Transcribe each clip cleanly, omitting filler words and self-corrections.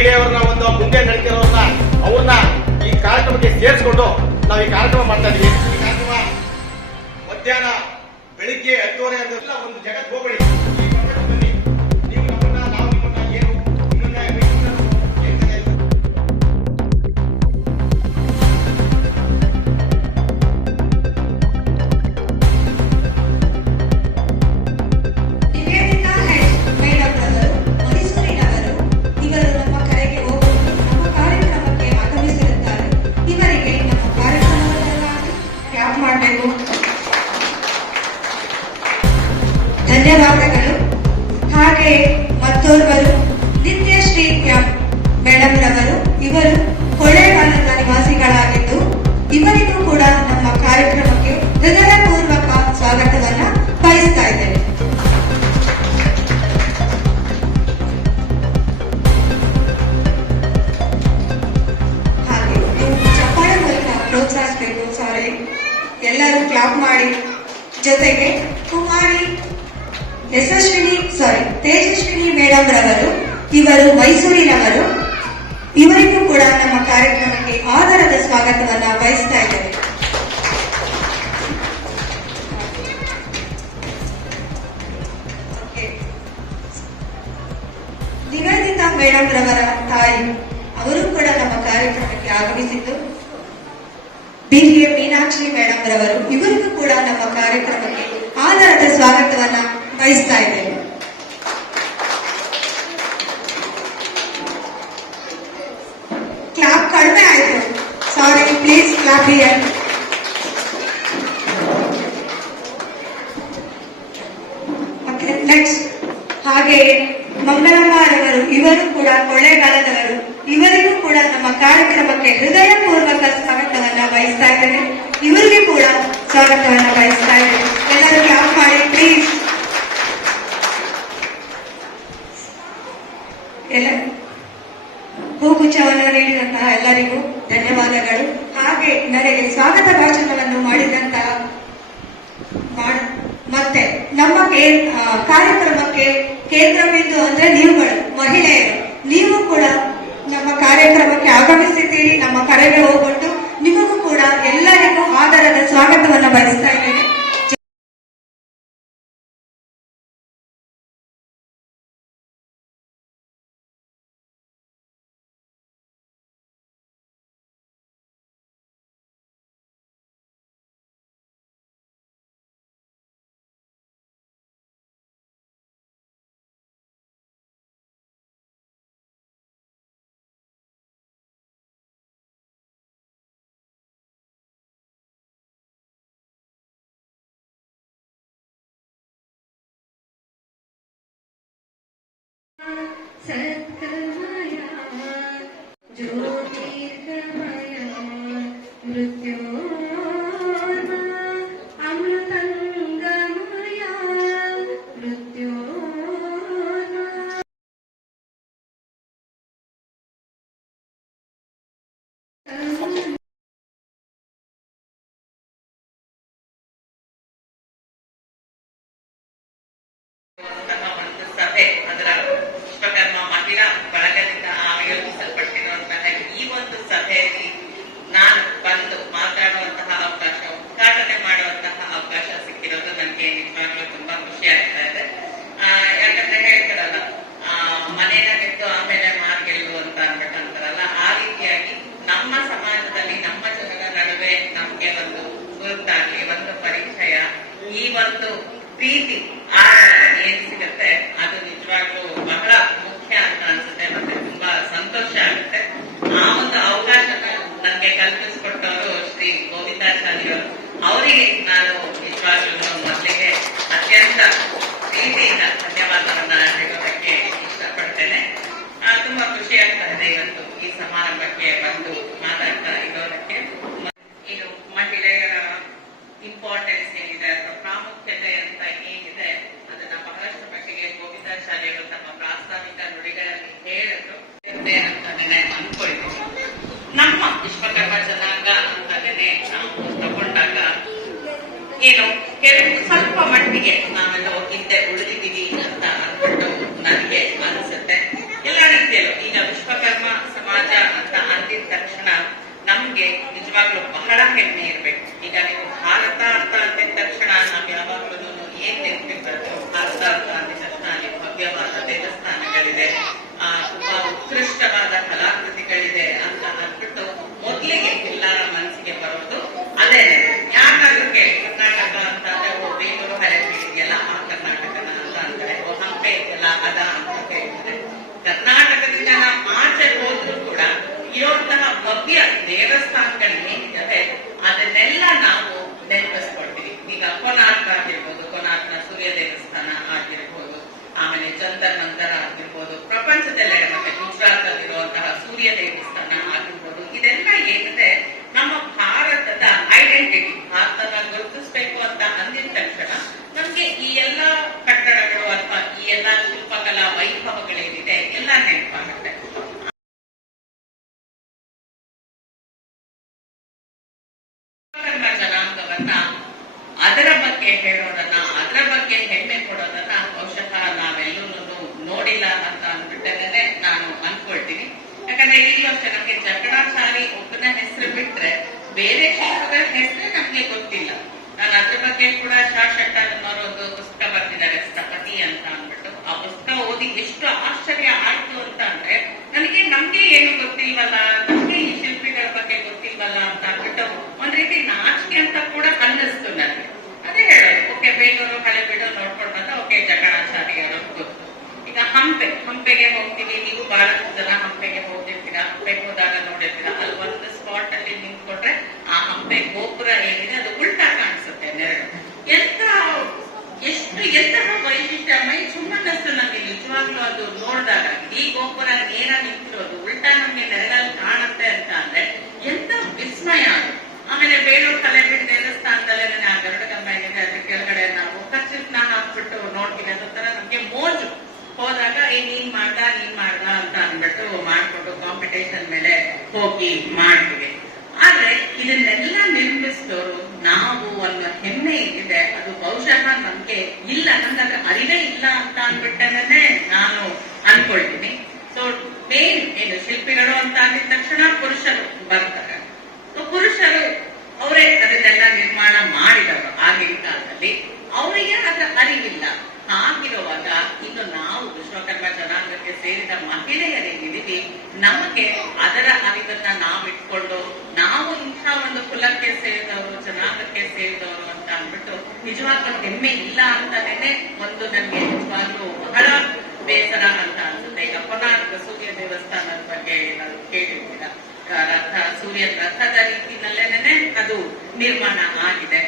ಮಹಿಳೆಯರನ್ನ ಒಂದು ಮುಂದೆ ನಡೀತಿರೋರ್ನ ಅವ್ರನ್ನ ಈ ಕಾರ್ಯಕ್ರಮಕ್ಕೆ ಸೇರಿಸಿಕೊಂಡು ನಾವು ಈ ಕಾರ್ಯಕ್ರಮ ಮಾಡ್ತಾ ಇದೀವಿ. ಈ ಕಾರ್ಯಕ್ರಮ ಮಧ್ಯಾಹ್ನ ಬೆಳಿಗ್ಗೆ 10:30 ಅಂದ್ರೆ ಒಂದು ಜಗತ್ ಹೋಗಬೇಡಿ. ನೀವು ನಮ್ಮನ್ನ ನಾವು ನಿಮ್ಮನ್ನ ಏನು ಧನ್ಯವಾದಗಳು. ಹಾಗೆ ಮತ್ತೋರ್ವರು ನಿತ್ಯಶ್ರೀ ಮೇಡಮ್ ರವರು, ಇವರು ಕೊಳ್ಳೇಗಾಲದ ನಿವಾಸಿಗಳಾಗಿದ್ದು ಇವರಿಗೂ ಕೂಡ ನಮ್ಮ ಕಾರ್ಯಕ್ರಮಕ್ಕೆ ಹೃದಯಪೂರ್ವಕ ಸ್ವಾಗತವನ್ನ ಬಯಸ್ತಾ ಇದ್ದೇವೆ. ಹಾಗೆ ನೀವು ಚಪ್ಪಾಳೆ ಮೂಲಕ ಪ್ರೋತ್ಸಾಹಿಸಬೇಕು. ಸಾರಿ, ಎಲ್ಲರೂ ಕ್ಲಾಪ್ ಮಾಡಿ. ಜೊತೆಗೆ ಕುಮಾರಿ ತೇಜಸ್ವಿನಿ ಮೇಡಮ್ ರವರು, ಇವರು ಮೈಸೂರಿನವರು, ಇವರಿಗೂ ಕೂಡ ನಮ್ಮ ಕಾರ್ಯಕ್ರಮಕ್ಕೆ ಆದರದ ಸ್ವಾಗತವನ್ನ ಬಯಸ್ತಾ ಇದ್ದೇವೆ. ನಿವೇದಿತಾ ಮೇಡಮ್ ರವರ ತಾಯಿ, ಅವರು ಕೂಡ ನಮ್ಮ ಕಾರ್ಯಕ್ರಮಕ್ಕೆ ಆಗಮಿಸಿದ್ದು. BA ಮೀನಾಕ್ಷಿ ಮೇಡಮ್ ರವರು, ಇವರಿಗೂ ಕೂಡ ನಮ್ಮ ಕಾರ್ಯಕ್ರಮಕ್ಕೆ ಆದರದ ಸ್ವಾಗತವನ್ನ ಬಯಸ್ತಾ ಇದ್ದೇವೆ. ಕ್ಲಾಪ್ ಕಡಿಮೆ ಆಯಿತು, ಸಾರಿ, ಪ್ಲೀಸ್ ಕ್ಲಾಪ್ ಹಿಯರ್. ನೆಕ್ಸ್ಟ್ ಹಾಗೆ ಮಂಗಳಮ್ಮರವರು, ಇವರು ಕೂಡ ಕೊಳ್ಳೇಗಾಲದವರು, ಇವರಿಗೂ ಕೂಡ ನಮ್ಮ ಕಾರ್ಯಕ್ರಮಕ್ಕೆ ಹೃದಯಪೂರ್ವಕ ಸ್ವಾಗತವನ್ನ ಬಯಸ್ತಾ ಇದ್ದೇನೆ. ಇವರಿಗೂ ಕೂಡ ಸ್ವಾಗತವನ್ನ ಬಯಸ್ತಾ ಇದ್ದೇನೆ. ಎಲ್ಲರೂ ಕ್ಲಾಪ್ ಮಾಡಿ ಪ್ಲೀಸ್. ಎಲ್ಲ ಹೂಗುಚ್ಛವನ್ನು ನೀಡಿದಂತಹ ಎಲ್ಲರಿಗೂ ಧನ್ಯವಾದಗಳು. ಹಾಗೆ ನನಗೆ ಸ್ವಾಗತ ಭಾಷಣವನ್ನು ಮಾಡಿದಂತಹ ಮತ್ತೆ ನಮ್ಮ ಕಾರ್ಯಕ್ರಮಕ್ಕೆ ಕೇಂದ್ರ ಬಿಂದು ಅಂದ್ರೆ ನೀವುಗಳು ಮಹಿಳೆಯರು, ನೀವು ಕೂಡ ನಮ್ಮ ಕಾರ್ಯಕ್ರಮಕ್ಕೆ ಆಗಮಿಸಿದ್ದೀರಿ. ನಮ್ಮ ಕರೆಗೆ ಹೋಗ್ಬಿಟ್ಟು ನಿಮಗೂ ಕೂಡ ಎಲ್ಲರಿಗೂ ಆದರದ ಸ್ವಾಗತವನ್ನು ಬಯಸ್ತಾ ಇದ್ದೇನೆ. ಸತ್ಕರ್ಮಯ ಜ್ಯೋತಿರ್ಗಮಯ ಮೃತ್ಯೋರ್ಮ ಅಮೃತಂಗಮಯ ಮೃತ್ಯೋರ್ಮ. ಸಭೆ ಅದರ ವಿಶ್ವಕರ್ಮ ಮಹಿಳಾ ಬಳಗದಿಂದ ಆಯೋಜಿಸಲ್ಪಟ್ಟಿರುವಂತಹ ಈ ಒಂದು ಸಭೆಯಲ್ಲಿ ನಾನು ಬಂದು ಮಾತಾಡುವಂತಹ ಅವಕಾಶ, ಉದ್ಘಾಟನೆ ಮಾಡುವಂತಹ ಅವಕಾಶ ಸಿಕ್ಕಿರೋದು ನನಗೆ ನಿಜವಾಗ್ಲೂ ತುಂಬಾ ಖುಷಿ ಆಗ್ತಾ ಇದೆ. ಯಾಕಂದ್ರೆ ಹೇಳ್ತಾರಲ್ಲ, ಮನೇನ ಗೆದ್ದು ಆಮೇಲೆ ಮಾರ್ ಗೆಲ್ಲು ಅಂತ ಅಂತಾರಲ್ಲ, ಆ ರೀತಿಯಾಗಿ ನಮ್ಮ ಸಮಾಜದಲ್ಲಿ ನಮ್ಮ ಜನರ ನಡುವೆ ನಮ್ಗೆ ಒಂದು ಗುರುತಾಗ್ಲಿ, ಒಂದು ಪರಿಚಯ, ಈ ಒಂದು ಪ್ರೀತಿ ಏನ್ ಸಿಗುತ್ತೆ ಅದು ನಿಜವಾಗ್ಲೂ ಬಹಳ ಮುಖ್ಯ ಅಂತ ಅನ್ಸುತ್ತೆ. ಮತ್ತೆ ತುಂಬಾ ಸಂತೋಷ ಆಗುತ್ತೆ. ಆ ಒಂದು ಅವಕಾಶನ ನನಗೆ ಕಲ್ಪಿಸಿಕೊಟ್ಟವರು ಶ್ರೀ ಗೋವಿಂದಾಚಾರ್ಯವರು, ಅವರಿಗೆ ನಾನು ನಿಜವಾಗ್ಲೂ ಮೊದಲಿಗೆ ಅತ್ಯಂತ ಪ್ರೀತಿಯಿಂದ ಧನ್ಯವಾದವನ್ನ ಹೇಳೋದಕ್ಕೆ ಇಷ್ಟಪಡ್ತೇನೆ. ತುಂಬಾ ಖುಷಿ ಆಗ್ತಾ ಇದೆ ಇವತ್ತು ಈ ಸಮಾರಂಭಕ್ಕೆ ಬಂದು ಮಾತಾಡ್ತಾ ಇರೋದಕ್ಕೆ. ಇದು ಮಹಿಳೆಯರ ಇಂಪಾರ್ಟೆನ್ಸ್ ಏನಿದೆ ಅಥವಾ ಪ್ರಾಮುಖ್ಯತೆ ಅಂತ ಏನಿದೆ ಅದನ್ನ ಬಹಳಷ್ಟು ಮಟ್ಟಿಗೆ ಗೋವಿಂದಾಚಾರ್ಯರು ತಮ್ಮ ಪ್ರಾಸ್ತಾವಿಕ ನುಡಿಗಳಲ್ಲಿ ಹೇಳಿದ್ರು ಅಂತಾನೆ ಅನ್ಕೊಳ್ತೀವಿ. ನಮ್ಮ ವಿಶ್ವಕರ್ಮ ಜನಾಂಗ ಅಂತಾನೆ ನಾವು ತಗೊಂಡಾಗ ಏನು ಕೆಲವು ಸ್ವಲ್ಪ ಮಟ್ಟಿಗೆ ನಾವೆಲ್ಲ ಹಿಂದೆ ಉಳಿದಿದ್ದೀವಿ ಅಂತ ಅನ್ಕೊಂಡು ನನಗೆ ಅನಿಸುತ್ತೆ. ಎಲ್ಲ ರೀತಿಯಲ್ಲೂ ಈಗ ವಿಶ್ವಕರ್ಮ ನಮ್ಗೆ ನಿಜವಾಗ್ಲೂ ಬಹಳ ಹೆಮ್ಮೆ ಇರ್ಬೇಕು. ಈಗ ನೀವು ಭಾರತ ಅಂತ ಅಂದಿದ ತಕ್ಷಣ ನಾವ್ ಯಾವಾಗ್ಲೂ ಏನ್ ನೆನಪಿರ್ತದೆ? ಭಾರತ ಅಂತ ಅಂದಿದ ತಕ್ಷಣ ಅಲ್ಲಿ ಭವ್ಯವಾದ ದೇವಸ್ಥಾನಗಳಿದೆ, ತುಂಬಾ ಉತ್ಕೃಷ್ಟವಾದ ಕಲಾಕೃತಿಗಳಿದೆ ಅಂತ ಅಂದ್ಬಿಟ್ಟು ಮೊದ್ಲಿಗೆ ಎಲ್ಲರ ಮನಸ್ಸಿಗೆ ಬರೋದು ಅದೇ. ಯಾಕಾದ್ರೂ ಕೇಳಿ, ಕರ್ನಾಟಕ ಅಂತ ಅಂದ್ರೆ ಬೇಲೂರು ಹಳೆಬೀಡಿಗೆಲ್ಲ ಆ ಕರ್ನಾಟಕನ ಅಂತ ಅಂತಾರೆ, ಹಂಪೆ ಎಲ್ಲ ಅದ ಅಂತ ಹೇಳ್ತಾರೆ. ಕರ್ನಾಟಕದಿಂದ ನಾವು ಆಚೆ ಹೋದ್ರೂ ಕೂಡ ಇರುವಂತಹ ಭವ್ಯ ದೇವಸ್ಥಾನಗಳು ಏನಿದ್ದಾವೆ ಅದನ್ನೆಲ್ಲ ನಾವು ನೆನಪಿಸ್ಕೊಳ್ತೀವಿ. ಈಗ ಕೊನಾರ್ಕ್ ಆಗಿರ್ಬೋದು, ಕೊನಾರ್ಕ್ನ ಸೂರ್ಯ ದೇವಸ್ಥಾನ ಆಗಿರ್ಬೋದು, ಆಮೇಲೆ ಜಂತರ್ ಮಂತರ್ ಆಗಿರ್ಬೋದು, ಪ್ರಪಂಚದಲ್ಲೆಡೆ ಮತ್ತೆ ಗುಜರಾತ್ ಅಲ್ಲಿರುವಂತಹ ಸೂರ್ಯ ದೇವಸ್ಥಾನ ಆಗಿರ್ಬೋದು, ಇದೆಲ್ಲ ಏನಿದೆ ನಮ್ಮ ಭಾರತದ ಐಡೆಂಟಿಟಿ, ಭಾರತನ ಗುರುತಿಸ್ಬೇಕು ಅಂತ ಅಂದಿದ ತಕ್ಷಣ ನಮ್ಗೆ ಈ ಎಲ್ಲ ಕಟ್ಟಡಗಳು ಅಥವಾ ಈ ಎಲ್ಲ ಶಿಲ್ಪಕಲಾ ವೈಭವಗಳೇನಿದೆ ಎಲ್ಲ ನೆನಪಾಗುತ್ತೆ. ಜನಾಂಗವನ್ನ ಅದರ ಬಗ್ಗೆ ಹೇಳೋದನ್ನ, ಅದರ ಬಗ್ಗೆ ಹೆಮ್ಮೆ ಕೊಡೋದನ್ನ ಬಹುಶಃ ನಾವೆಲ್ಲೂ ನೋಡಿಲ್ಲ ಅಂತ ಅಂದ್ಬಿಟ್ಟೇನೆ ನಾನು ಅನ್ಕೊಳ್ತೀನಿ. ಯಾಕಂದ್ರೆ ಈಗಲೂ ಅಷ್ಟೇ ನಮ್ಗೆ ಜಕಣಾಚಾರಿ ಒಬ್ಬನ ಹೆಸರು ಬಿಟ್ರೆ ಬೇರೆ ಶಿಲ್ಪಗಳ ಹೆಸರೇ ನಮ್ಗೆ ಗೊತ್ತಿಲ್ಲ. ನಾನು ಅದ್ರ ಬಗ್ಗೆ ಕೂಡ ಶಾ ಶೆಟ್ಟರ್ ಅನ್ನೋರು ಒಂದು ಪುಸ್ತಕ ಬರ್ತಿದ್ದಾರೆ, ಸ್ಥಪತಿ ಅಂತ ಅಂದ್ಬಿಟ್ಟು. ಆ ಪುಸ್ತಕ ಓದಿ ಎಷ್ಟು ಆಶ್ಚರ್ಯ ಆಯ್ತು ಅಂತ ಅಂದ್ರೆ ನಮ್ಗೆ ಏನು ಗೊತ್ತಿಲ್ವಲ್ಲ, ನಮ್ಗೆ ಈ ಶಿಲ್ಪಿಗಳ ಬಗ್ಗೆ ಗೊತ್ತಿಲ್ವಲ್ಲ ಅಂತ ಅಂದ್ಬಿಟ್ಟು ಒಂದ್ ರೀತಿ ನಾಚಿಕೆ ಅಂತ ಕೂಡ ಅನ್ನಿಸ್ತು ನನಗೆ. ಅದೇ ಹೇಳೋದು, ಓಕೆ ಬೇಲೂರು ಹಳೆಬೀಡು ನೋಡ್ಕೊಂಡು ಬಂದ, ಓಕೆ ಜಕಣಾಚಾರಿ ಅವರು ಗೊತ್ತು. ಈಗ ಹಂಪೆಗೆ ಹೋಗ್ತೀವಿ, ನೀವು ಬಹಳಷ್ಟು ಜನ ಹಂಪೆಗೆ ಹೋಗಿರ್ತೀರಾ, ಹಂಪೆಗೆ ಹೋದಾಗ ನೋಡಿರ್ತೀರಾ, ಅಲ್ಲಿ ಒಂದು ಸ್ಪಾಟ್ ಅಲ್ಲಿ ನಿಂತ್ಕೊಂಡ್ರೆ ಆ ಹಂಪೆ ಗೋಪುರ ಏನಿದೆ ಅದು ಉಲ್ಟಾ ಕಾಣಿಸುತ್ತೆ ನೆರಳು. ಎಂತಹ ವೈಶಿಷ್ಟ್ಯ, ಮೈ ಸುಮ್ಮನಷ್ಟು ನಮ್ಗೆ ನಿಜವಾಗ್ಲೂ ಅದು ನೋಡಿದಾಗ ಈ ಗೋಪುರ ನೇರ ನಿಂತಿರೋದು ಉಲ್ಟಾ ನಮ್ಗೆ ನೆರಳಲ್ಲಿ ಕಾಣುತ್ತೆ ಅಂತ ಅಂದ್ರೆ ಎಂತ ವಿಸ್ಮಯ ಅದು. ಆಮೇಲೆ ಬೇಲೂರು ಹಳೆಬೀಡು ದೇವಸ್ಥಾನದಲ್ಲೇ ಆ ಗರುಡ ಕಂಬ ಏನಿದೆ ಅದ್ರ ಕೆಳಗಡೆ ನಾವು ಕಚ್ಚಿನ ಹಾಕ್ಬಿಟ್ಟು ನೋಡ್ತೀವಿ. ಅದೊಂಥರ ನಮ್ಗೆ ಮೋಜು. ಹೋದಾಗ ನೀನ್ ಮಾಡ್ದ ಅಂತ ಅಂದ್ಬಿಟ್ಟು ಮಾಡ್ಕೊಂಡು ಕಾಂಪಿಟೇಷನ್ ಮೇಲೆ ಹೋಗಿ ಮಾಡ್ತೀವಿ. ಆದ್ರೆ ಇದನ್ನೆಲ್ಲ ನಿರ್ಮಿಸಿದವರು ನಾವು ಅನ್ನೋ ಹೆಮ್ಮೆ ಏನಿದೆ ಅದು ಬಹುಶಃ ನಮ್ಗೆ ಇಲ್ಲ, ನಮ್ಗೆ ಅರಿವೇ ಇಲ್ಲ ಅಂತ ಅಂದ್ಬಿಟ್ಟೇನೆ ನಾನು ಅನ್ಕೊಳ್ತೀನಿ. ಸೊ ಮೇನ್ ಏನು ಶಿಲ್ಪಿಗಳು ಅಂತ ಅಂದಿದ ತಕ್ಷಣ ಪುರುಷರು ಬರ್ತಾರೆ. ಸೊ ಪುರುಷರು ಅವರೇ ಅದನ್ನೆಲ್ಲ ನಿರ್ಮಾಣ ಮಾಡಿದವರು ಆಗಿನ ಕಾಲದಲ್ಲಿ, ಅವರಿಗೆ ಅದರ ಅರಿವಿಲ್ಲ. ಹಾಗಿರುವಾಗ ಇನ್ನು ನಾವು ವಿಶ್ವಕರ್ಮ ಜನಾಂಗಕ್ಕೆ ಸೇರಿದ ಮಹಿಳೆಯರೇನಿದ್ದೀವಿ, ನಮಗೆ ಅದರ ಅರಿವನ್ನ ನಾವಿಟ್ಕೊಂಡು ನಾವು ಇಂಥ ಒಂದು ಕುಲಕ್ಕೆ ಸೇರಿದವರು, ಜನಾಂಗಕ್ಕೆ ಸೇರಿದವರು ಅಂತ ಅಂದ್ಬಿಟ್ಟು ನಿಜವಾಗ್ಲೂ ಹೆಮ್ಮೆ ಇಲ್ಲ ಅಂತಾನೆ ಒಂದು ನಮ್ಗೆ ನಿಜವಾಗ್ಲೂ ಬಹಳ ಬೇಸರ ಅಂತ ಅನ್ಸುತ್ತೆ. ಈಗ ಕೊನಾರ್ಕ್ ಸೂರ್ಯ ದೇವಸ್ಥಾನದ ಬಗ್ಗೆ ನಾವು ಕೇಳಿರ್ತೀರ, ಸೂರ್ಯ ರಥದ ರೀತಿನಲ್ಲೇನೆ ಅದು ನಿರ್ಮಾಣ ಆಗಿದೆ.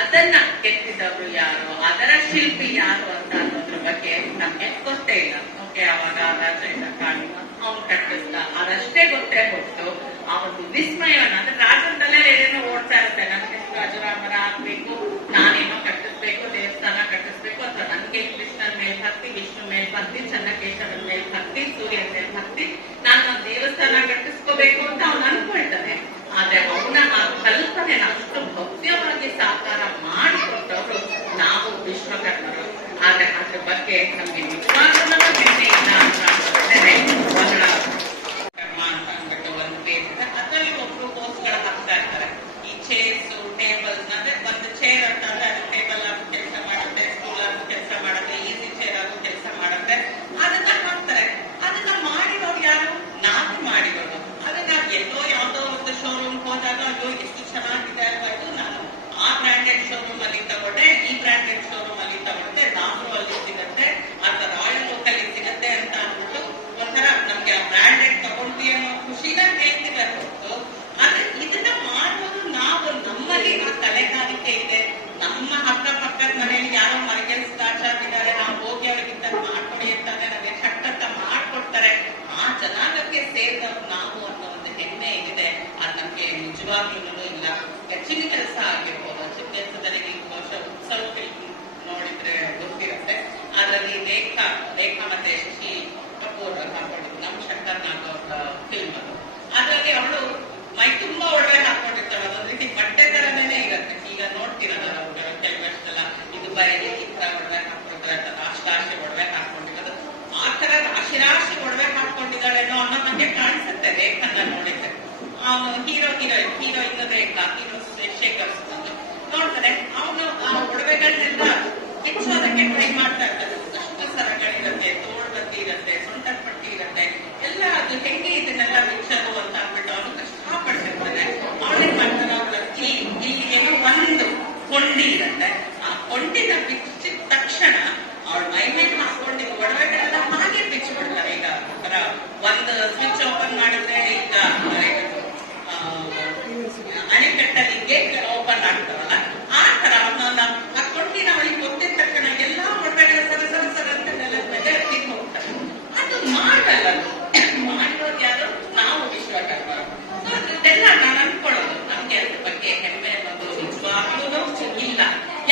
ಅದನ್ನ ಕೆತ್ತಿದವರು ಯಾರು, ಅದರ ಶಿಲ್ಪಿ ಯಾರು ಅಂತ ಅನ್ನೋದ್ರ ಬಗ್ಗೆ ನಮ್ಗೆ ಗೊತ್ತೇ ಇಲ್ಲ. ಓಕೆ, ಅವಾಗ ರಾಜೇಂದ್ರ ಕಾಣಿವ ಅವ್ನು ಕಟ್ಟಿಸ್ದ, ಅದಷ್ಟೇ ಗೊತ್ತೇ ಹೊರತು ಆ ಒಂದು ವಿಸ್ಮಯವನ್ನ ಅಂದ್ರೆ ರಾಜಂದಲ್ಲೇ ಏನೇನೋ ಓಡ್ತಾ ಇರುತ್ತೆ, ನನ್ಗೆ ರಾಜರಾಮರ ಆಗ್ಬೇಕು, ನಾನೇನೋ ಕಟ್ಟಿಸ್ಬೇಕು, ದೇವಸ್ಥಾನ ಕಟ್ಟಿಸ್ಬೇಕು, ಅಥವಾ ನನ್ಗೆ ಕೃಷ್ಣನ್ ಮೇಲ್ ಭಕ್ತಿ, ವಿಷ್ಣು ಮೇಲ್ ಭಕ್ತಿ, ಚನ್ನಕೇಶವನ್ ಮೇಲ್ ಭಕ್ತಿ, ಸೂರ್ಯನ್ ಮೇಲ್ ಭಕ್ತಿ, ನಾನು ಒಂದು ದೇವಸ್ಥಾನ ಕಟ್ಟಿಸ್ಕೋಬೇಕು ಅಂತ ಅವ್ನು ಅನ್ಕೊಳ್ತಾನೆ. ಆದ್ರೆ ಅವನ ಆ ಕಲ್ಪನೆನ ಅಷ್ಟು ಭವ್ಯವಾಗಿ ಸಾಕಾರ ಮಾಡಿಕೊಟ್ಟವರು ನಾವು ವಿಶ್ವಕರ್ಮರು. ಆದ್ರೆ ಅದ್ರ ಬಗ್ಗೆ ನಮ್ಗೆ ನಿಜವಾಗ್ಲೂ ಹೆಮ್ಮೆ ಇಲ್ಲ ಅಂತ ಬಹಳ ಕರ್ಮ ಅಂತ ಅಂದ್ಬಿಟ್ಟು ಒಂದು ಪೇಜ್ ಇದೆ. ಅದರಲ್ಲಿ ಒಬ್ರು ಪೋಸ್ಟ್ಗಳ ಹಾಕ್ತಾ ಇರ್ತಾರೆ. ಈ ಚೇರ್ಸ್, ಟೇಬಲ್ಸ್, ಅಂದ್ರೆ ಒಂದು ಚೇರ್ ಅಂತ ಅಂದ್ರೆ ಅದು ಟೇಬಲ್ ಆಗು ಕೆಲಸ ಮಾಡುತ್ತೆ, ಸ್ಟೂಲ್ ಆಗು ಕೆಲಸ ಮಾಡುತ್ತೆ, ಈಸಿ ಚೇರ್ ಆಗು ಕೆಲಸ ಮಾಡುತ್ತೆ, ಅದನ್ನ ಹಾಕ್ತಾರೆ. ಅದನ್ನ ಮಾಡಿರೋರು ಯಾರು? ನಾವು ಮಾಡಿರೋದು. ಆದ್ರೆ ನಾವು ಎಲ್ಲೋ ಯಾವ್ದೋ ಒಂದು ಶೋರೂಮ್ ಹೋದಾಗ ಅದು ಎಷ್ಟು ಚೆನ್ನಾಗಿದೆ ಅಂದ್ಬಿಟ್ಟು ನಾನು ಆ ಬ್ರಾಂಡೆಡ್ ಶೋರೂಮ್ ಅಲ್ಲಿ ತಗೊಂಡೆ, ಈ ಬ್ರಾಂಡೆಡ್ ಶೋರೂಮ್ ಅಲ್ಲಿ ತಗೊಂಡೆ, ನಾವು ಅಲ್ಲಿ ಸಿಗತ್ತೆ ಅಥವಾ ರಾಯಲ್ ಲೋಕಲ್ ಸಿಗತ್ತೆ ಅಂತ ಅಂದ್ಬಿಟ್ಟು ಒಂಥರ ನಮ್ಗೆ ಆ ಬ್ರಾಂಡೆಡ್ ತಗೊಂಡ್ವಿ ಅನ್ನೋ ಖುಷಿನ ಹೇಳ್ತಿಲ್ಲ ಹೊರತು, ಆದ್ರೆ ಇದನ್ನ ಮಾಡೋದು ನಾವು, ನಮ್ಮಲ್ಲಿ ಆ ಕಲೆಗಾರಿಕೆ ಇದೆ. ನಮ್ಮ ಅಕ್ಕಪಕ್ಕದ ಮನೆಯಲ್ಲಿ ಯಾರೋ ಮರಗೆಲ್ಸ್ ಕಾಚಾಡಿದ್ದಾರೆ, ನಾವು ಹೋಗಿ ಅವರಿಗಿಂತ ಮಾಡ್ಕೊಡಿ ಅಂತಾನೆ ನಮಗೆ ಚಟ್ಟತ್ತ ಮಾಡ್ಕೊಡ್ತಾರೆ. ಆ ಜನಾಂಗಕ್ಕೆ ಸೇರಿದವರು ನಾವು ಅನ್ನೋ ಒಂದು ಹೆಮ್ಮೆ ಏನಿದೆ ಅದು ನಮ್ಗೆ ನಿಜವಾಗ್ಲೂ ಇಲ್ಲ. ಚಿನ್ನ ಕೆಲಸ ಆಗಿರ್ಬೋದು, ಚಿನ್ನ ಕೆಲಸದಲ್ಲಿ ನೀವು ಬಹುಶಃ ಉತ್ಸವ ಫಿಲ್ಮ್ ನೋಡಿದ್ರೆ ಗೊತ್ತಿರುತ್ತೆ. ಅದರಲ್ಲಿ ರೇಖಾ ಮತ್ತೆ ಶಶಿ ಕಪೂರ್ ಹಾಕೊಂಡಿದ್ದು ನಮ್ಮ ಶಂಕರ್ ನಾಗ್ ಅವರ ಫಿಲ್ಮ್ ಅದು. ಅದರಲ್ಲಿ ಅವಳು ಮೈ ತುಂಬಾ ಒಡವೆ ಹಾಕೊಂಡಿರ್ತಾಳೆ, ಅದೊಂದ್ ರೀತಿ ಬಟ್ಟೆ ತರನೇ ಇರುತ್ತೆ. ಈಗ ನೋಡ್ತಿರಲ್ಲ ಕೆಲವು ವರ್ಷದಲ್ಲ ಇದು ಬಯಲಿ ಈ ತರ ಒಡವೆ ಹಾಕೊಂಡಿರ್ತಾರೆ, ರಾಶಿ ಒಡವೆ ಹಾಕೊಂಡಿರೋದು, ಆ ತರ ರಾಶಿ ಒಡವೆ ಹಾಕೊಂಡಿದ್ದಾಳೇನೋ ಅನ್ನೋ ನಮ್ಗೆ ಕಾಣಿಸುತ್ತೆ ರೇಖನ್ನ ನೋಡಿದ್ರೆ. ಹೀರೋಯಿನ್ ರೇಖಾ, ಹೀರೋ ಶೇಖರ್ ನೋಡ್ತಾರೆ. ಅವನು ಆ ಒಡವೆಗಳನ್ನೆಲ್ಲ ಹೆಚ್ಚೋದಕ್ಕೆ ಟ್ರೈ ಮಾಡ್ತಾ ಇರ್ತಾರೆ. ಅಷ್ಟು ಸರಗಳಿರುತ್ತೆ, ತೋಳು ಬತ್ತಿ ಇರುತ್ತೆ, ಸೊಂಟದ ಪಟ್ಟಿ ಇರುತ್ತೆ, ಎಲ್ಲ ಅದು ಹೆಂಗೆ ಇದನ್ನೆಲ್ಲ ಬಿಚ್ಚೋದು ಅಂತ ಅಂದ್ಬಿಟ್ಟು ಅವನು ಕಷ್ಟಪಡ್ತಿರ್ತಾನೆ. ಅವನೇನ್ ಮಾಡ್ತಾನೆ, ಇಲ್ಲಿ ಏನೋ ಒಂದು ಕೊಂಡಿ ಇರುತ್ತೆ, ಆ ಕೊಂಡಿನ ಬಿಚ್ಚಿದ ತಕ್ಷಣ ಅವಳ ಮೈ ಮೇಲೆ ಹಾಕೊಂಡಿದ್ದ ಒಡವೆಗಳೆಲ್ಲ ಹಾಗೆ ಬಿಚ್ಚಿಬಿಡ್ತಾರೆ. ಈಗ ಒಂದು ಸ್ವಿಚ್ ಓಪನ್ ಮಾಡಿದ್ರೆ ಈಗ ಅಣೆಕಟ್ಟಲ್ಲಿ ಗೇಟ್ ಓಪನ್ ಆಗ್ತಾವಲ್ಲ, ಆ ತರ ಅವನ್ನ ಕೊಂಡಿನ ಅವಳಿಗೆ ಗೊತ್ತಿದ ತಕ್ಷಣ ಎಲ್ಲಾ ಒಡವೆಗಳ ಸರ ಅಂತ ಬೆದರ್ತಿಗೆ ಹೋಗ್ತಾರೆ. ಅದು ಮಾಡಲ್ಲ, ಮಾಡಿರೋದು ಯಾರು, ನಾವು ವಿಶ್ವಕರ್ಮ. ಇದೆಲ್ಲ ನಾನು ಅನ್ಕೊಳ್ಳೋದು, ನಮ್ಗೆ ಅದ್ರ ಬಗ್ಗೆ ಹೆಮ್ಮೆ ಅನ್ನೋದು ನಿಜವಾಗ್ಲೂ ಇಲ್ಲ.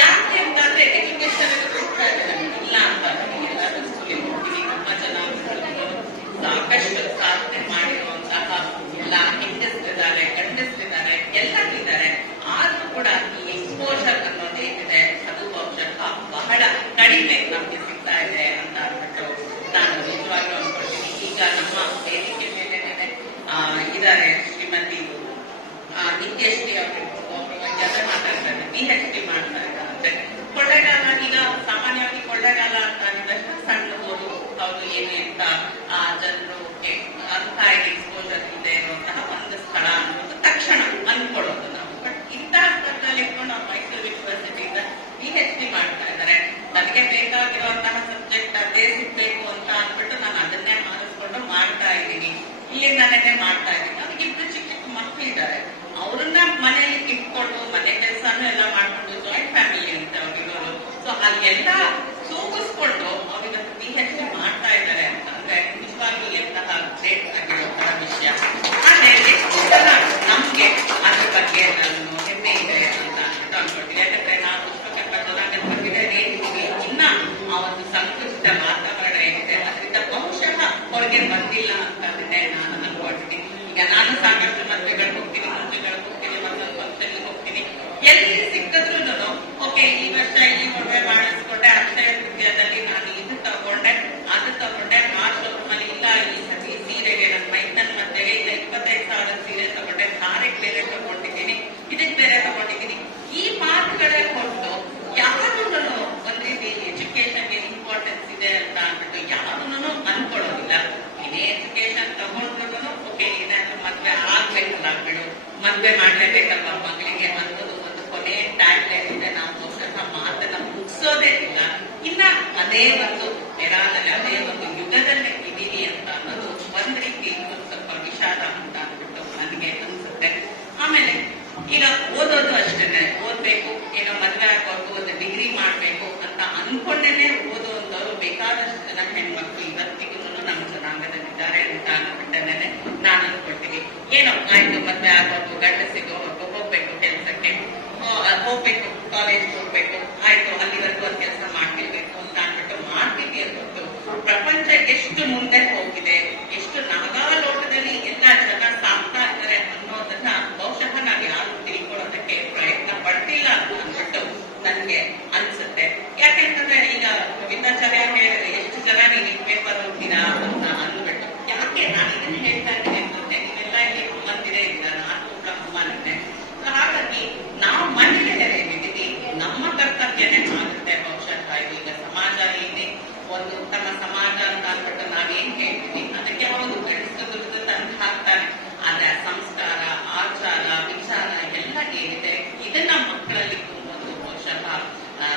ಯಾಕೆ ಅಂತಂದ್ರೆ ಎಜುಕೇಶನ್ ಸಿಗ್ತಾ ಇದೆ ನಮ್ಗೆ, ಇಲ್ಲ ಅಂತ ಎಲ್ಲರೂ ಸ್ಕೂಲಿಗೆ ಹೋಗ್ತೀವಿ. ನಮ್ಮ ಜನಾಂಗಗಳು ಸಾಕಷ್ಟು ಸಾಧನೆ ಮಾಡಿರುವಂತಹ ಎಲ್ಲ ಹೆಂಗಸ್ರಿದ್ದಾರೆ, ಗಂಡಸ್ರಿದ್ದಾರೆ, ಎಲ್ಲರಿದ್ದಾರೆ. ಆದ್ರೂ ಕೂಡ ಈ ಎಕ್ಸ್ಪೋಜರ್ ಅನ್ನೋದು ಏನಿದೆ ಅದು ಬಹುಶಃ ಬಹಳ ಕಡಿಮೆ ನಮ್ಗೆ ಸಿಗ್ತಾ ಇದೆ ಅಂತ ಅಂದ್ಬಿಟ್ಟು ನಾನು ನಿಜವಾಗ್ಲೂ ಅನ್ಕೊಳ್ತೀನಿ. ಈಗ ನಮ್ಮ ವೇದಿಕೆ ಮೇಲೆ ಇದ್ದಾರೆ ಶ್ರೀಮತಿ ನಿತ್ಯಶ್ರೀ ಅವರು, ಜೊತೆ ಮಾತಾಡ್ತಾರೆ, PhD ಮಾಡ್ತಾ ಇದ್ದಾರೆ. ಕೊಳ್ಳೆಗಾಲ, ಈಗ ಸಾಮಾನ್ಯವಾಗಿ ಕೊಳ್ಳೆಗಾಲ ಅಂತ ಅಂದಾಗ ಸಣ್ಣ ಓದು ಹೌದು ಏನು ಅಂತ ಜನರು ಅಂತ ಎಕ್ಸ್ಪೋಜರ್ ಇದೆ ಇರುವಂತಹ ಒಂದು ಸ್ಥಳ ಅನ್ನೋದು ತಕ್ಷಣ ಅನ್ಕೊಳ್ಳೋದು ನಾವು. ಬಟ್ ಇಂತಹ ಸ್ಥಳದಲ್ಲಿ ಇಟ್ಕೊಂಡು ನಾವು ಮೈಸೂರು ಯೂನಿವರ್ಸಿಟಿಯಿಂದ PhD ಮಾಡ್ತಾ ಇದ್ದಾರೆ. ನನಗೆ ಬೇಕಾಗಿರುವಂತಹ ಸಬ್ಜೆಕ್ಟ್ ಅದೇ ಸಿಗ್ಬೇಕು ಅಂತ ಅಂದ್ಬಿಟ್ಟು ನಾನು ಅದನ್ನೇ ಮಾಡಿಸ್ಕೊಂಡು ಮಾಡ್ತಾ ಇದ್ದೀನಿ. ಇಲ್ಲಿಂದಾನೇ ಮಾಡ್ತಾ ಇದ್ದೀನಿ. ನನಗಿಬ್ರು ಚಿಕ್ಕ ಚಿಕ್ಕ ಮಕ್ಕಳು ಇದ್ದಾರೆ, ಅವ್ರನ್ನ ಮನೆಯಲ್ಲಿ ಇಟ್ಕೊಂಡು ಮನೆ ಕೆಲಸನೂ ಎಲ್ಲ ಮಾಡ್ಕೊಂಡು ಜಾಯಿಂಟ್ ಫ್ಯಾಮಿಲಿ ಅಂತ ಅವ್ರಿರೋರು. ಸೊ ಅಲ್ಲೆಲ್ಲ ಸೂಗಿಸ್ಕೊಂಡು ಅವ್ರಿಗೆ PhD ಮಾಡ್ತಾ ಇದ್ದಾರೆ ಅಂತ ಅಂದ್ರೆ ನಿಜವಾಗ್ಲೂ ಎಂತಹ ಗ್ರೇಟ್ ಆಗಿರುವಂತಹ ವಿಷಯ. ಆದ್ರೆ ಎಷ್ಟು ಜನ ನಮ್ಗೆ ಅದ್ರ ಬಗ್ಗೆ ನಾನು ಹೆಮ್ಮೆ ಇದೆ ಅಂತ ಅನ್ಕೊಳ್ತೀನಿ. ಯಾಕಂದ್ರೆ ನಾವು ವಿಶ್ವಕರ್ಮ ಜನಾಂಗದ ಬಗ್ಗೆ ಏನಿದ್ದೀವಿ, ಇನ್ನ ಆ ಒಂದು ಸಂಕುಚಿತ ವಾತಾವರಣ ಏನಿದೆ ಅದರಿಂದ ಬಹುಶಃ ಹೊರಗೆ ಬಂದಿಲ್ಲ ಅಂತಂದ್ರೆ ನಾನು ಅನ್ಕೊಳ್ತೀನಿ. ಈಗ ನಾನು ಸಾಕಷ್ಟು ಮದುವೆಗಳಿಗೆ ಹೋಗ್ತೀನಿ, ಮುಂಚೆಗಳಿಗೆ ಹೋಗ್ತೀನಿ, ಮತ್ತೊಂದು ಫಂಕ್ಷನ್ಗೆ ಹೋಗ್ತೀನಿ. ಎಲ್ಲಿ ಸಿಕ್ಕಿದ್ರು ಓಕೆ ಈ ವರ್ಷ ಈ ಒಡವೆ ಮಾಡಿಸ್ಕೊಂಡೆ, ಅಕ್ಷಯ ತೃತೀಯದಲ್ಲಿ ನಾನು ಇದು ತಗೊಂಡೆ, ಅದು ತಗೊಂಡೆ, ಆ ಶೋರೂಮಲ್ಲಿ ಇಲ್ಲ ಈ ಸತಿ ಸೀರೆಗೆ ನನ್ನ ಮೈತನ್ ಮಧ್ಯೆಗೆ ಇಲ್ಲ 25,000 ಸೀರೆ ತಗೊಂಡೆ, ಧಾರೆಗೆ ಬೇರೆ ತಗೊಂಡಿದ್ದೀನಿ, ಇದಕ್ಕೆ ಬೇರೆ ತಗೊಂಡಿದ್ದೀನಿ. ಈ ಮಾತುಗಳೇ ಹೊರತು ಯಾರನ್ನೂ ಒಂದ್ ರೀತಿ ಎಜುಕೇಶನ್ಗೆ ಇಂಪಾರ್ಟೆನ್ಸ್ ಇದೆ ಅಂತ ಅಂದ್ಬಿಟ್ಟು ಯಾರನ್ನೂ ಅನ್ಕೊಳ್ಳೋದಿಲ್ಲ. ಇದೇ ಎಜುಕೇಶನ್ ತಗೊಂಡ್ರು ಓಕೆ ಏನಾದ್ರು ಮದ್ವೆ ಆಗ್ಬೇಕಲ್ಲ ಬಿಡು, ಮದ್ವೆ ಮಾಡ್ಲೇಬೇಕಲ್ವಾ ಮಗಳಿಗೆ ಅನ್ನೋದು ಒಂದು ಕೊನೆ ಟ್ಯಾಗ್ ಲೈನ್ ಇದೆ. ನಾವು ಬಹುಶಃ ಮಾತನ್ನ ಮುಗಿಸೋದೇ ಇಲ್ಲ. ಇನ್ನ ಅದೇ ಒಂದು ನೆರಾದಲ್ಲಿ ಅದೇ ಒಂದು ಯುಗದಲ್ಲೇ ಇದೀನಿ ಅಂತ ಅನ್ನೋದು ಒಂದ್ ರೀತಿ ಸ್ವಲ್ಪ ವಿಷಾದ ಅಂತ ಅಂದ್ಬಿಟ್ಟು ನನಗೆ ಅನ್ಸುತ್ತೆ. ಆಮೇಲೆ ಈಗ ಓದೋದು ಅಷ್ಟೇನೆ, ಓದ್ಬೇಕು, ಏನೋ ಮದ್ವೆ ಆಗ್ಬೇಕು, ಒಂದು ಡಿಗ್ರಿ ಮಾಡ್ಬೇಕು ಅಂತ ಅನ್ಕೊಂಡೇನೆ ಓದುವಂತವ್ರು ಬೇಕಾದಷ್ಟು ಜನ ಹೆಣ್ಮಕ್ಳು ಇವತ್ತಿಗೂ ನಮ್ಮ ಜನಾಂಗದಲ್ಲಿದ್ದಾರೆ ಅಂತ ಅಂದ್ಬಿಟ್ಟೇನೆ ನಾನು ಅನ್ಕೊಳ್ತೀನಿ. ಏನೋ ಆಯ್ತು ಮದ್ವೆ ಆಗೋದು, ಗಂಡ ಸಿಗೋವರೆಗೂ ಹೋಗ್ಬೇಕು ಕೆಲ್ಸಕ್ಕೆ, ಹೋಗ್ಬೇಕು ಕಾಲೇಜ್ ಹೋಗ್ಬೇಕು, ಆಯ್ತು ಅಲ್ಲಿವರೆಗೂ ಒಂದು ಕೆಲಸ ಮಾಡ್ತಿರ್ಬೇಕು ಅಂತ ಅಂದ್ಬಿಟ್ಟು ಮಾಡ್ತೀವಿ ಅನ್ನೋದು ಪ್ರಪಂಚ ಎಷ್ಟು ಮುಂದೆ ಹೋಗಿದೆ, ಎಷ್ಟು ನಾಗಾಲೋಟದಲ್ಲಿ ಎಲ್ಲ ಜನ ಸಾಕ್ತಾ ಇದ್ದಾರೆ ಅನ್ನೋದನ್ನ ಬಹುಶಃ ನಾವು ಯಾರು ತಿಳ್ಕೊಳ್ಳೋದಕ್ಕೆ ಪ್ರಯತ್ನ ಪಡ್ತಿಲ್ಲ ಅಂತ ಅಂದ್ಬಿಟ್ಟು ನನ್ಗೆ ಅನ್ಸುತ್ತೆ. ಯಾಕೆಂತಂದ್ರೆ ಈಗ ವಿದ್ಯಾಚಾರ್ಯ ಹೇಳಿದ್ರೆ ಎಷ್ಟು ಜನ ನೀವು ಈ ಪೇಪರ್ ಓದ್ತೀರಾ ಅಂತ ಅಂದ್ಬಿಟ್ಟು, ಯಾಕೆ ನಾನು ಇದನ್ನ ಹೇಳ್ತಾ ಇದ್ದೀನಿ ಅಂತಂದ್ರೆ ನೀವೆಲ್ಲ ಇಲ್ಲಿ ಅಮ್ಮಂದಿರೇ ಇಲ್ಲ, ನಾನು ಕೂಡ ಅಮ್ಮನೇ. ಹಾಗಾಗಿ ನಾವು ಮಹಿಳೆಯರೇನಿದ್ದೀವಿ ನಮ್ಮ ಕರ್ತವ್ಯನೇ ಆಗುತ್ತೆ ಬಹುಶಃ. ಈಗ ಸಮಾಜ ಏನೇ ಒಂದು ಉತ್ತಮ ಸಮಾಜ ಅಂತ ಅಂದ್ಬಿಟ್ಟು ನಾವೇನ್ ಹೇಳ್ತೀವಿ ಅದಕ್ಕೆ ಹೌದು ಬೆಳೆಸೋದು ತಂದು ಹಾಕ್ತಾರೆ. ಆದ್ರೆ ಸಂಸ್ಕಾರ, ಆಚಾರ, ವಿಚಾರ ಎಲ್ಲ ಏನಿದೆ ಇದನ್ನ ಮಕ್ಕಳಲ್ಲಿ ತುಂಬೋದು ಬಹುಶಃ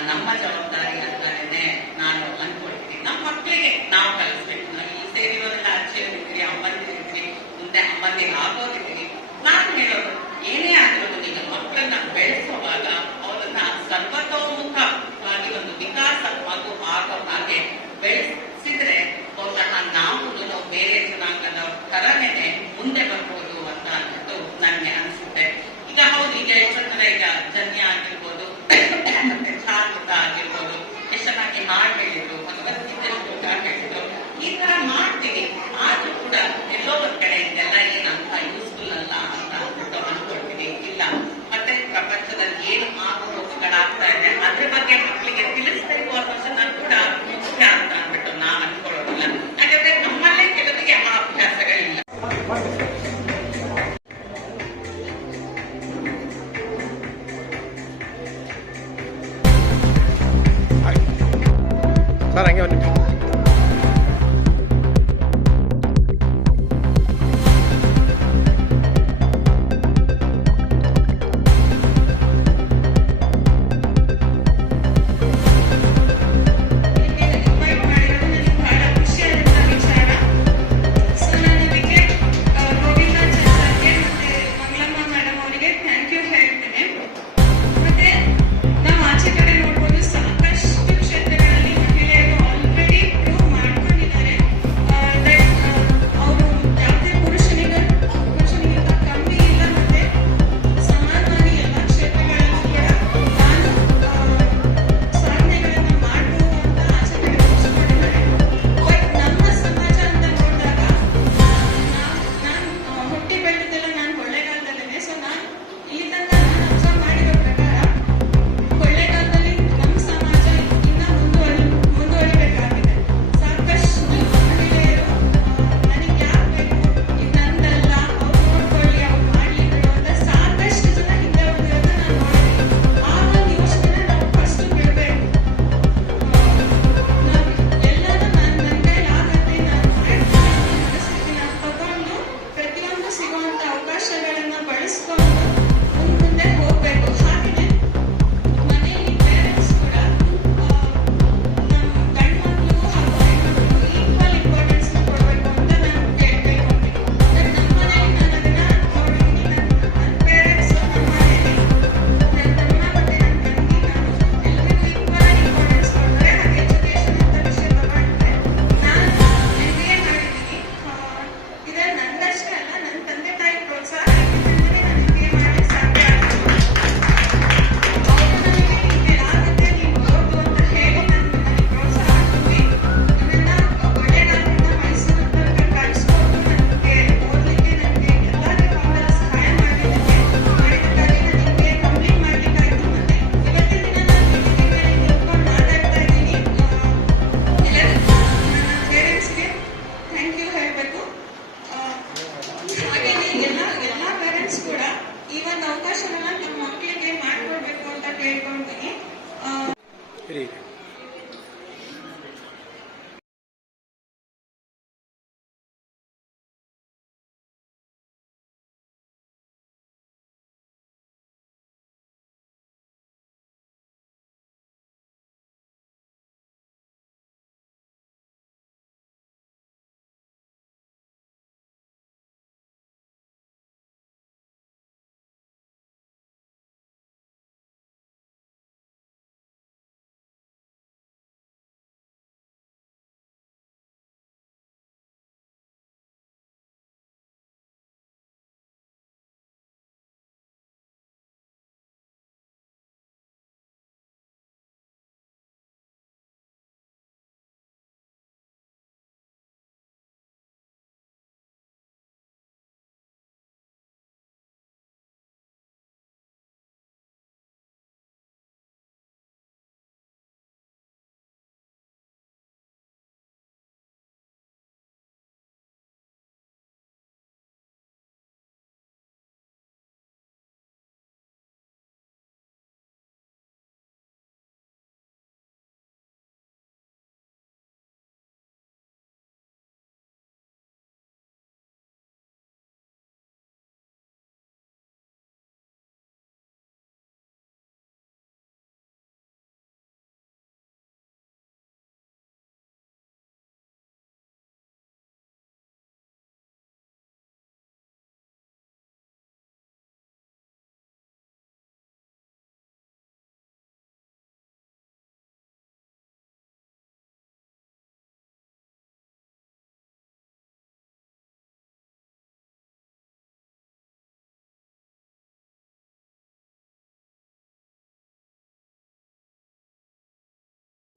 ನಮ್ಮ ಜವಾಬ್ದಾರಿ ಅಂತಾನೆ ನಾನು ಅನ್ಕೊಳ್ತೀನಿ. ನಮ್ಮ ಮಕ್ಕಳಿಗೆ ನಾವು ಕಲಿಸ್ಬೇಕು. ನಾವು ಈ ಸೇರಿರೋರೆಲ್ಲ ಅಜ್ಜಿಯರಿದ್ದೀರಿ, ಅಮ್ಮಂದಿರಿದ್ದೀರಿ, ಮುಂದೆ ಅಮ್ಮಂದಿಗೆ ಆಗೋದಿದ್ದೀರಿ. ನಾನು ಹೇಳೋದು ಏನೇ ಆದ್ರೂ ಈಗ ಮಕ್ಕಳನ್ನ ಬೆಳೆಸುವಾಗ ಅವರನ್ನ ಸರ್ವತೋಮುಖವಾಗಿ ಒಂದು ವಿಕಾಸ ಆಗೋ ಹಾಗೆ ಬೆಳೆಸಿದ್ರೆ ಬಹುಶಃ ನಾವು ಬೇರೆ ಜನಾಂಗದ ತರನೇನೆ ಮುಂದೆ ಬರ್ಬೋದು ಅಂತ ಅಂದ್ಬಿಟ್ಟು ನನಗೆ ಅನಿಸುತ್ತೆ. ಈಗ ಹೌದು ಈಗ ಎಷ್ಟೊಂದು ಜನ ಈಗ ಜನ್ಯ ಆಗಿರ್ಬೋದು, ಮತ್ತೆ ಚಾರುತ ಆಗಿರ್ಬೋದು,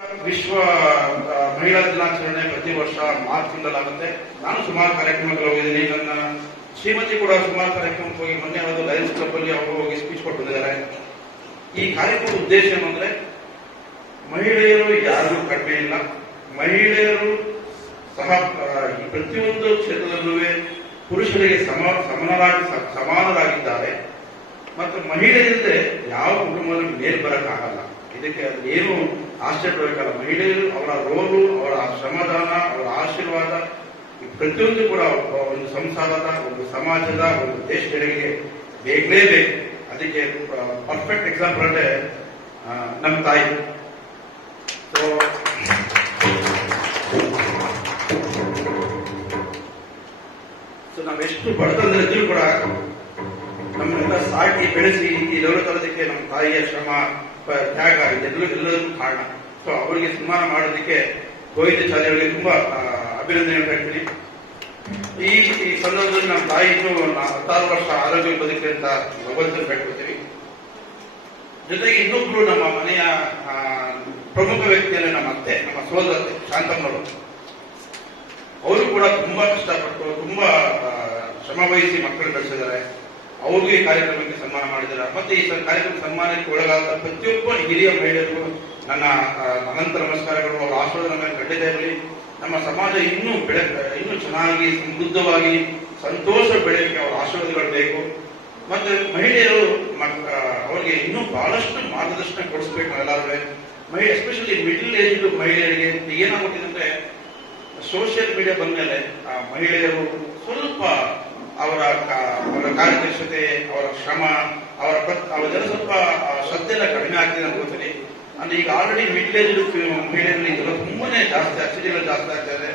ವಿಶ್ವ ಮಹಿಳಾ ದಿನಾಚರಣೆ ಪ್ರತಿ ವರ್ಷ ಮಾರ್ಚ್ ತಿಂಗಳಾಗುತ್ತೆ. ನಾನು ಸುಮಾರು ಕಾರ್ಯಕ್ರಮಗಳು ಹೋಗಿದ್ದೀನಿ. ನನ್ನ ಶ್ರೀಮತಿ ಕೂಡ ಸುಮಾರು ಕಾರ್ಯಕ್ರಮಕ್ಕೆ ಹೋಗಿ ಮೊನ್ನೆ ಅವರು ಲಯನ್ಸ್ ಕ್ಲಬ್ ಅಲ್ಲಿ ಅವರು ಹೋಗಿ ಸ್ಪೀಚ್ ಕೊಟ್ಟಿದ್ದಾರೆ. ಈ ಕಾರ್ಯಕ್ರಮದ ಉದ್ದೇಶ ಏನಂದ್ರೆ ಮಹಿಳೆಯರು ಯಾರಿಗೂ ಕಡಿಮೆ ಇಲ್ಲ, ಮಹಿಳೆಯರು ಸಹ ಈ ಪ್ರತಿಯೊಂದು ಕ್ಷೇತ್ರದಲ್ಲೂ ಪುರುಷರಿಗೆ ಸಮಾನರಾಗಿದ್ದಾರೆ ಮತ್ತು ಮಹಿಳೆಯರಲ್ಲದೆ ಯಾವ ಕುಟುಂಬದಲ್ಲಿ ಮೇಲ್ ಬರಕ್ಕಾಗಲ್ಲ. ಇದಕ್ಕೆ ಏನು ಆಶ್ಚರ್ಯ ಪಡಬೇಕಲ್ಲ. ಮಹಿಳೆಯರು ಅವರ ರೋಲು, ಅವರ ಶ್ರಮದಾನ, ಅವರ ಆಶೀರ್ವಾದ ಪ್ರತಿಯೊಂದು ಕೂಡ ಒಂದು ಸಂಸಾರದ, ಒಂದು ಸಮಾಜದ, ಒಂದು ದೇಶಗಳಿಗೆ ಬೇಕಲೇಬೇಕು. ಅದಕ್ಕೆ ಪರ್ಫೆಕ್ಟ್ ಎಕ್ಸಾಂಪಲ್ ಅಂದ್ರೆ ನಮ್ಮ ತಾಯಿ. ಸೊ ನಾವೆಷ್ಟು ಬಡತನದಲ್ಲಿದ್ರೂ ಕೂಡ ನಮ್ಮೆಲ್ಲ ಸಾಕಿ ಬೆಳೆಸಿ ಈ ಲೆವೆಲ್ ತರೋದಕ್ಕೆ ನಮ್ಮ ತಾಯಿಯ ಶ್ರಮ, ತ್ಯಾಗ ಎಲ್ಲದಕ್ಕೂ ಕಾರಣ. ಸೊ ಅವರಿಗೆ ಸನ್ಮಾನ ಮಾಡೋದಕ್ಕೆ ಗೋವಿಂದ ಚಾಲಿಯವರಿಗೆ ತುಂಬಾ ಅಭಿನಂದನೆ ಹೇಳ್ತೀನಿ. ಈ ಸಂದರ್ಭದಲ್ಲಿ ನಮ್ಮ ತಾಯಿಗೂ 16 ವರ್ಷ ಆರೋಗ್ಯ ಬದುಕಲಿ ಅಂತ ಭಗವಂತನ ಬೇಡ್ಕೊಳ್ತೀವಿ. ಜೊತೆಗೆ ಇನ್ನೊಬ್ರು ನಮ್ಮ ಮನೆಯ ಪ್ರಮುಖ ವ್ಯಕ್ತಿಯಲ್ಲಿ ನಮ್ಮ ಅತ್ತೆ, ನಮ್ಮ ಸೋದರತೆ ಶಾಂತಮ್ಮನವರು. ಅವರು ಕೂಡ ತುಂಬಾ ಕಷ್ಟಪಟ್ಟು ತುಂಬಾ ಶ್ರಮ ವಹಿಸಿ ಮಕ್ಕಳು ಬೆಳೆಸಿದ್ದಾರೆ. ಅವ್ರಿಗೂ ಈ ಕಾರ್ಯಕ್ರಮಕ್ಕೆ ಸನ್ಮಾನ ಮಾಡಿದ್ದಾರೆ. ಮತ್ತೆ ಈ ಕಾರ್ಯಕ್ರಮ ಸನ್ಮಾನಕ್ಕೆ ಒಳಗಾದ ಪ್ರತಿಯೊಬ್ಬ ಹಿರಿಯ ಮಹಿಳೆಯರಿಗೂ ನನ್ನ ಅನಂತ ನಮಸ್ಕಾರಗಳು. ಅವರ ಆಶೀರ್ವಾದ ಮೇಲೆ ಖಂಡಿತ ಇರಲಿ. ನಮ್ಮ ಸಮಾಜ ಇನ್ನೂ ಚೆನ್ನಾಗಿ ಸಮೃದ್ಧವಾಗಿ ಸಂತೋಷ ಬೆಳೆಯಲಿಕ್ಕೆ ಅವರ ಆಶೀರ್ವಾದಗಳು ಬೇಕು. ಮತ್ತೆ ಮಹಿಳೆಯರು ಅವರಿಗೆ ಇನ್ನೂ ಬಹಳಷ್ಟು ಮಾರ್ಗದರ್ಶನ ಕೊಡಿಸ್ಬೇಕು ಎಲ್ಲರೂ. ಎಸ್ಪೆಷಲಿ ಮಿಡಲ್ ಏಜ್ ಮಹಿಳೆಯರಿಗೆ ಏನಾಗುತ್ತಿದೆ ಅಂದ್ರೆ ಸೋಷಿಯಲ್ ಮೀಡಿಯಾ ಬಂದ್ಮೇಲೆ ಮಹಿಳೆಯರು ಸ್ವಲ್ಪ ಅವರ ಕಾರ್ಯದಕ್ಷತೆ, ಅವರ ಶ್ರಮ, ಅವರ ಸ್ವಲ್ಪ ಶ್ರದ್ಧೆ ಎಲ್ಲ ಕಡಿಮೆ ಆಗ್ತಿದೆ ಅನ್ಕೋತೀನಿ. ಅಂದ್ರೆ ಈಗ ಆಲ್ರೆಡಿ ಮಿಡ್ಲ್ ಏಜ್ ಮಹಿಳೆಯರಲ್ಲಿ ಇದೆಲ್ಲ ತುಂಬಾನೇ ಜಾಸ್ತಿ ಆಕ್ಸಿಡೆಂಟ್ ಜಾಸ್ತಿ ಆಗ್ತಾ ಇದೆ.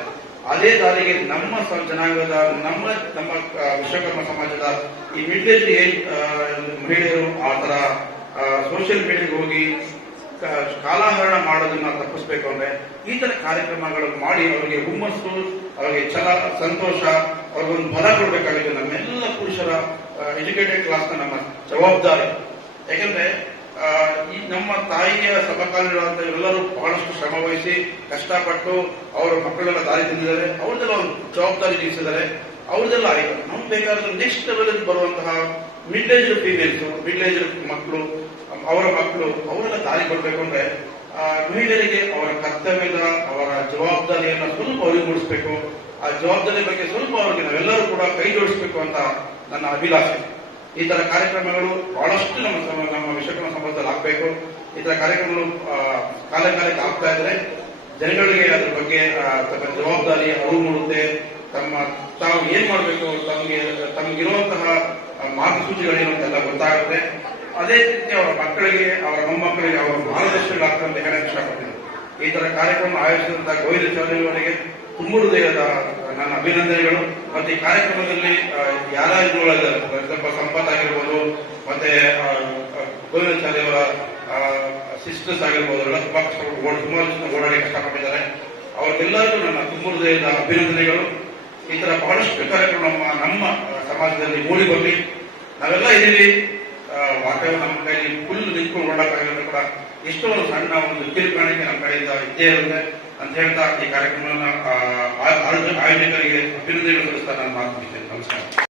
ಅದೇ ದಾರಿಗೆ ನಮ್ಮ ಜನಾಂಗದ, ನಮ್ಮ ವಿಶ್ವಕರ್ಮ ಸಮಾಜದ ಈ ಮಿಡ್ಲ್ ಏಜ್ ಮಹಿಳೆಯರು ಆ ತರ ಸೋಷಿಯಲ್ ಮೀಡಿಯಾಗೆ ಹೋಗಿ ಕಾಲಹರಣ ಮಾಡೋದನ್ನ ತಪ್ಪಿಸ್ಬೇಕು ಅಂದ್ರೆ ಈ ತರ ಕಾರ್ಯಕ್ರಮಗಳು ಮಾಡಿ ಅವರಿಗೆ ಹುಮ್ಮಸ್ಸು, ಅವರಿಗೆ ಛಲ, ಸಂತೋಷ, ಅವ್ರಿಗೊಂದು ಬಲ ಕೊಡ್ಬೇಕಾಗಿದೆ. ನಮ್ಮೆಲ್ಲ ಪುರುಷರ ಎಜುಕೇಟೆಡ್ ಕ್ಲಾಸ್ ನಮ್ಮ ಜವಾಬ್ದಾರಿ. ಯಾಕಂದ್ರೆ ಈ ನಮ್ಮ ತಾಯಿಯ ಸಮಕಾಲೀನರಾದಂತ ಎಲ್ಲರೂ ಬಹಳಷ್ಟು ಶ್ರಮ ವಹಿಸಿ ಕಷ್ಟಪಟ್ಟು ಅವರ ಮಕ್ಕಳೆಲ್ಲ ದಾರಿ ತಂದಿದ್ದಾರೆ. ಅವ್ರದ್ದೆಲ್ಲ ಒಂದು ಜವಾಬ್ದಾರಿ ತಿಳಿಸಿದ್ದಾರೆ. ಅವ್ರದ್ದೆಲ್ಲ ಆಯ್ತು. ನಮ್ಗೆ ಬೇಕಾದ್ರೆ ನೆಕ್ಸ್ಟ್ ಲೆವೆಲ್ ಬರುವಂತಹ mid age females, mid age ಮಕ್ಕಳು, ಅವರ ಮಕ್ಕಳು, ಅವರೆಲ್ಲ ದಾರಿ ಕೊಡ್ಬೇಕು ಅಂದ್ರೆ ಮಹಿಳೆಯರಿಗೆ ಅವರ ಕರ್ತವ್ಯದ, ಅವರ ಜವಾಬ್ದಾರಿಯನ್ನ ಸ್ವಲ್ಪ ಅರಿವುಗೊಳಿಸಬೇಕು. ಆ ಜವಾಬ್ದಾರಿ ಬಗ್ಗೆ ಸ್ವಲ್ಪ ಅವರಿಗೆ ನಾವೆಲ್ಲರೂ ಕೂಡ ಕೈ ಜೋಡಿಸಬೇಕು ಅಂತ ನನ್ನ ಅಭಿಲಾಷೆ. ಈ ತರ ಕಾರ್ಯಕ್ರಮಗಳು ಬಹಳಷ್ಟು ನಮ್ಮ ವಿಶ್ವಕರ್ಮ ಸಮಾಜದಲ್ಲಿ ಆಗ್ಬೇಕು. ಈ ತರ ಕಾರ್ಯಕ್ರಮಗಳು ಕಾಲಕ್ಕೆ ಆಗ್ತಾ ಇದ್ರೆ ಜನಗಳಿಗೆ ಅದ್ರ ಬಗ್ಗೆ ತಮ್ಮ ಜವಾಬ್ದಾರಿ ಅರಿವು ಮೂಡುತ್ತೆ. ತಾವು ಏನ್ ಮಾಡಬೇಕು, ತಮಗಿರುವಂತಹ ಮಾರ್ಗಸೂಚಿಗಳೇನು ಅಂತೆಲ್ಲ ಗೊತ್ತಾಗುತ್ತೆ. ಅದೇ ರೀತಿ ಅವರ ಮಕ್ಕಳಿಗೆ, ಅವರ ಮೊಮ್ಮಕ್ಕಳಿಗೆ ಅವರ ಮಾರ್ಗದರ್ಶನಗಳಾಗ್ತದೆ ಅಂತ ಹೇಳಕ್ ಇಷ್ಟಪಡ್ತೀನಿ. ಈ ತರ ಕಾರ್ಯಕ್ರಮ ಆಯೋಜಿಸಿದಂತ ಗೋವಿಂದ ಚಾಲಿಯವರಿಗೆ ತುಂಬ ಹೃದಯದ ನನ್ನ ಅಭಿನಂದನೆಗಳು. ಮತ್ತೆ ಈ ಕಾರ್ಯಕ್ರಮದಲ್ಲಿ ಯಾರಾಗಿರುವ ಸಂಪತ್ ಆಗಿರ್ಬೋದು, ಮತ್ತೆ ಗೋವಿಂದ ಚಾಲಿಯವರ ಸಿಸ್ಟರ್ಸ್ ಆಗಿರ್ಬೋದು, ಎಲ್ಲ ತುಂಬಾ ಕಷ್ಟಪಟ್ಟು ಓಡಾಡಿ ಕಷ್ಟಪಟ್ಟಿದ್ದಾರೆ. ಅವ್ರಿಗೆಲ್ಲರಿಗೂ ನನ್ನ ತುಂಬ ಹೃದಯದ ಅಭಿನಂದನೆಗಳು. ಈ ತರ ಬಹಳಷ್ಟು ಕಾರ್ಯಕ್ರಮ ನಮ್ಮ ಸಮಾಜದಲ್ಲಿ ಮೂಡಿ ಬರಲಿ. ನಾವೆಲ್ಲ ಇದೀವಿ, ವಾತಾವರಣ ನಮ್ಮ ಕೈಲಿ ಫುಲ್ ನಿಂತ್ಕೊಂಡು ಓಡಾಡಕ್ಕಾಗಿರೋದು ಕೂಡ ಎಷ್ಟೋ ಒಂದು ಸಣ್ಣ ಒಂದು ಕಿರುಕಾಣಿಕೆ ನಮ್ಮ ಕಡೆಯಿಂದ ಇದ್ದೇ ಇರುತ್ತೆ ಅಂತ ಹೇಳ್ತಾ ಈ ಕಾರ್ಯಕ್ರಮವನ್ನು ಆಯೋಜಕರಿಗೆ ಅಭಿನಂದನೆಗಳು ಸಲ್ಲಿಸ್ತಾ ನಾನು ಮಾತು ಮುಗಿಸ್ತೇನೆ. ನಮಸ್ಕಾರ.